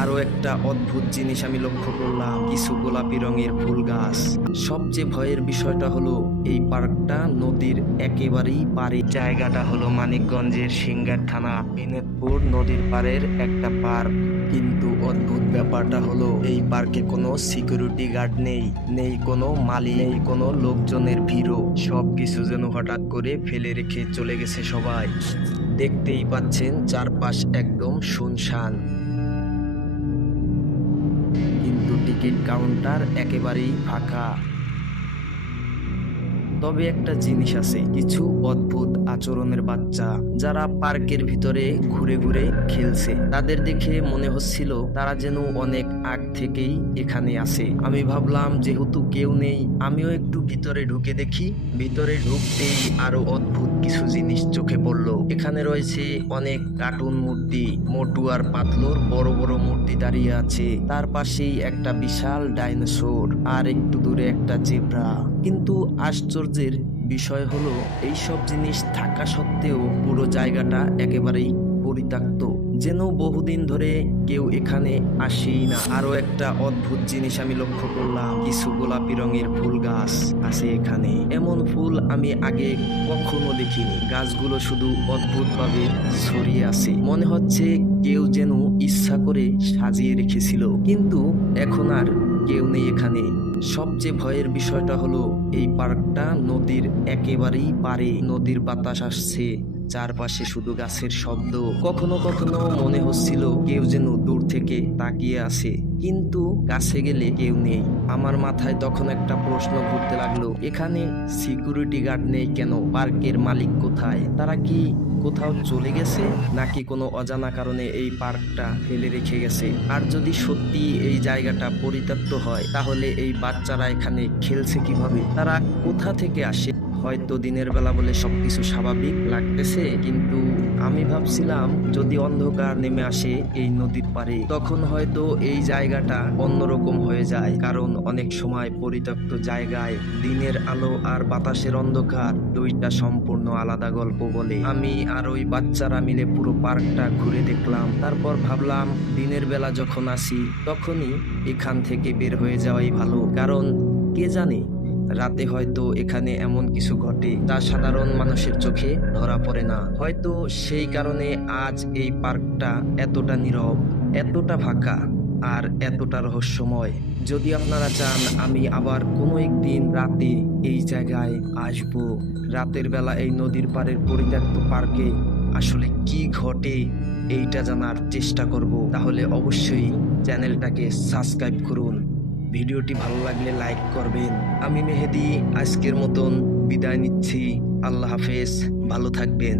আরো একটা অদ্ভুত জিনিস আমি লক্ষ্য করলাম, কিছু গোলাপি রঙের ফুল গাছ। সবচেয়ে ভয়ের বিষয়টা হলো এই পার্কটা নদীর একেবারেই পারে। জায়গাটা হলো মানিকগঞ্জের সিংগার থানা বিনোদপুর নদীর পাড়ের একটা পার্ক। কিন্তু অদ্ভুত ব্যাপারটা হলো এই পার্কে কোনো সিকিউরিটি গার্ড নেই, নেই কোনো মালি, নেই কোনো লোকজনের ভিড়ও। সবকিছু যেন হঠাৎ করে ফেলে রেখে চলে গেছে সবাই। দেখতেই পাচ্ছেন চারপাশ একদম শুনশান, কিন্তু টিকিট কাউন্টার একেবারেই ফাঁকা। তবে একটা জিনিস আছে, কিছু অদ্ভুত আচরণের বাচ্চা যারা পার্কের ভিতরে ঘুরে ঘুরে খেলছে। তাদের দেখে মনে হচ্ছিল তারা যেন অনেক আগ থেকেই এখানে আছে। আমি ভাবলাম যেহেতু কেউ নেই, আমিও একটু ভিতরে ঢুকে দেখি। ভিতরে ঢুকতেই আরো অদ্ভুত কিছু জিনিস চোখে পড়লো। এখানে রয়েছে অনেক কার্টুন মূর্তি, মোটু আর পাতলুর বড় বড় মূর্তি দাঁড়িয়ে আছে। তার পাশেই একটা বিশাল ডাইনোসর, আর একটু দূরে একটা জেব্রা। কিন্তু আশ্চর্যের বিষয় হলো এইসব জিনিস থাকা সত্ত্বেও পুরো জায়গাটা একেবারেই পরিত্যক্ত, যেন বহুদিন ধরে কেউ এখানে আসেই না। আরো একটা অদ্ভুত জিনিস আমি লক্ষ্য করলাম, কিছু গোলাপি রঙের ফুল গাছ আছে এখানে। এমন ফুল আমি আগে কখনো দেখিনি। গাছগুলো শুধু অদ্ভুতভাবে ছড়িয়ে আছে, মনে হচ্ছে কেউ যেন ইচ্ছা করে সাজিয়ে রেখেছিল। কিন্তু এখন আর কেউ নেই এখানে। সবচেয়ে ভয়ের বিষয়টা হলো এই পার্কটা নদীর একেবারেই পারে। নদীর বাতাস আসছে, চারপাশে শুধু গাছের শব্দ। কখনো কখনো মনে হচ্ছিল কেউ যেন দূর থেকে তাকিয়ে আছে, কিন্তু কাছে গেলে কেউ নেই। আমার মাথায় তখন একটা প্রশ্ন ঘুরতে লাগলো, এখানে সিকিউরিটি গার্ড নেই কেন? পার্কের মালিক কোথায়? তারা কি কোথাও চলে গেছে, নাকি কোনো অজানা কারণে এই পার্কটা ফেলে রেখে গেছে? আর যদি সত্যি এই জায়গাটা পরিত্যক্ত হয়, তাহলে এই বাচ্চারা এখানে খেলছে কিভাবে? তারা কোথা থেকে আসে? হয়তো দিনের বেলা বলে সবকিছু স্বাভাবিক লাগতেছে, কিন্তু আমি ভাবছিলাম যদি অন্ধকার নেমে আসে এই নদীর পাড়ে, তখন হয়তো এই জায়গাটা অন্যরকম হয়ে যায়। কারণ অনেক সময় পরিত্যক্ত জায়গায় দিনের আলো আর বাতাসের অন্ধকার দুইটা সম্পূর্ণ আলাদা গল্প বলে। আমি আর ওই বাচ্চারা মিলে পুরো পার্কটা ঘুরে দেখলাম। তারপর ভাবলাম দিনের বেলা যখন আসি তখনই এখান থেকে বের হয়ে যাওয়াই ভালো। কারণ কে জানে রাতে হয়তো এখানে এমন কিছু ঘটে যা সাধারণ মানুষের চোখে ধরা পড়ে না। হয়তো সেই কারণে আজ এই পার্কটা এতটা নীরব, এতটা ফাঁকা আর এতটা রহস্যময়। যদি আপনারা চান আমি আবার কোনো একদিন রাতে এই জায়গায় আসব, রাতের বেলা এই নদীর পাড়ের পরিত্যক্ত পার্কে আসলে কি ঘটে এইটা জানার চেষ্টা করব, তাহলে অবশ্যই চ্যানেলটাকে সাবস্ক্রাইব করুন। ভিডিওটি ভালো লাগলে লাইক করবেন। আমি মেহেদি আজকের মতন বিদায় নিচ্ছি। আল্লাহ হাফেজ, ভালো থাকবেন।